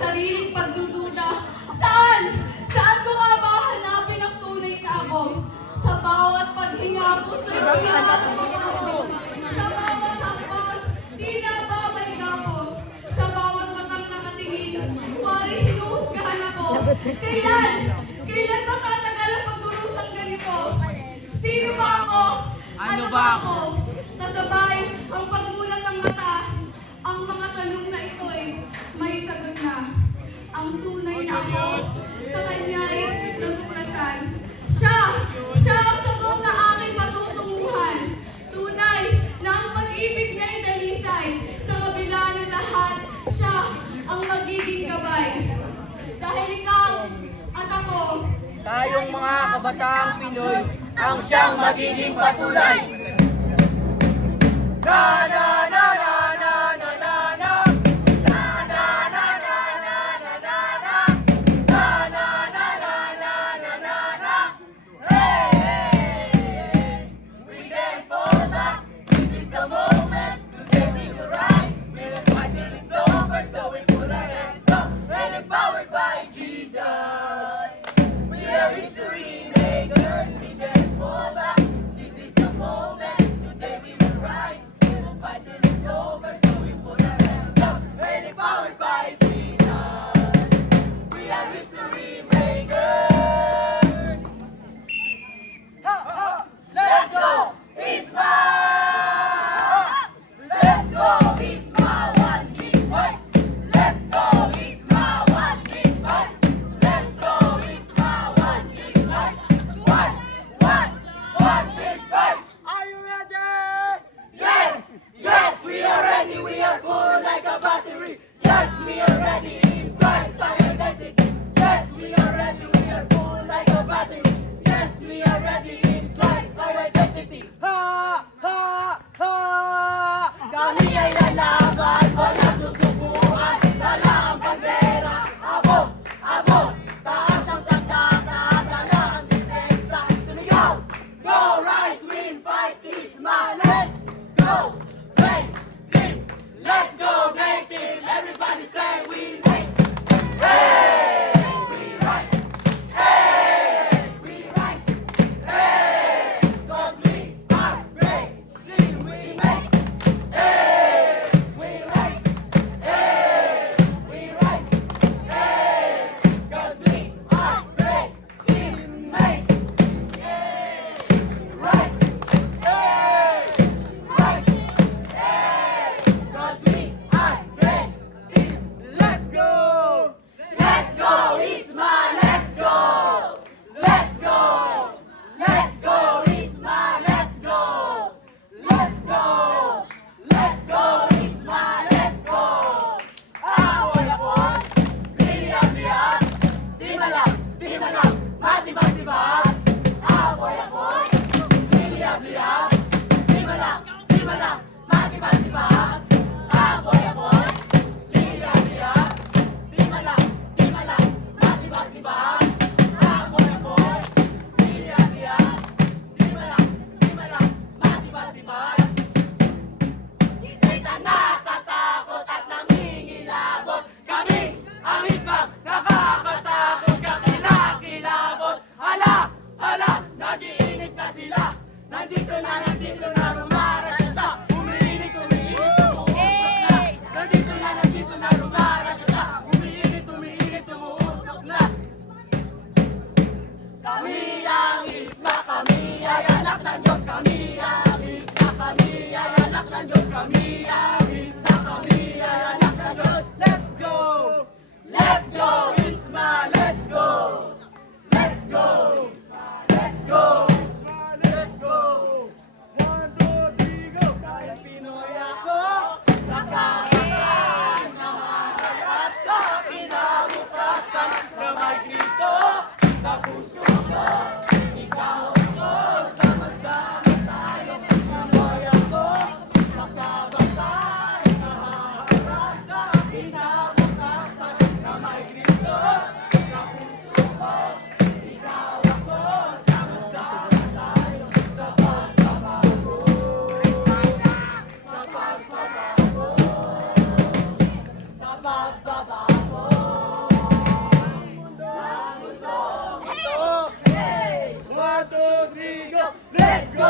sariling pagdududa. Saan? Saan ko nga ba hanapin ang tunay na ako? Sa bawat paghinga, puso'y pinatapos ako. Sa bawat hakbang, tila ba may gapos? Sa bawat matang nakatingin, wari hinuhusgahan ako. Kailan ba tatagal ang pagdurusang ganito? Sino ba ako? Ano ba ako? Kasabay ang pagmulat ng mata, ang mga tanong na ito'y may sagot na. Ang tunay na ako sa kanya'y natuklasan. Siya ang sagot na aking patutunguhan. Tunay na ang pag-ibig niya'y dalisay. Sa kabila ng lahat, siya ang magiging gabay. Dahil ikaw at ako, Tayong mga kabataang Pinoy ang siyang magiging patuloy. Na na na na na na na na. Na na na na na na na na. Na na na na na na na na. Hey, hey, hey. We can't fall back. This is the moment. Today we will rise. We will fight till it's over. So we put our hands up and empowered by Jesus. We are history makers. We can't fall back. This is the moment. Today we will rise. We will fight till Let's go!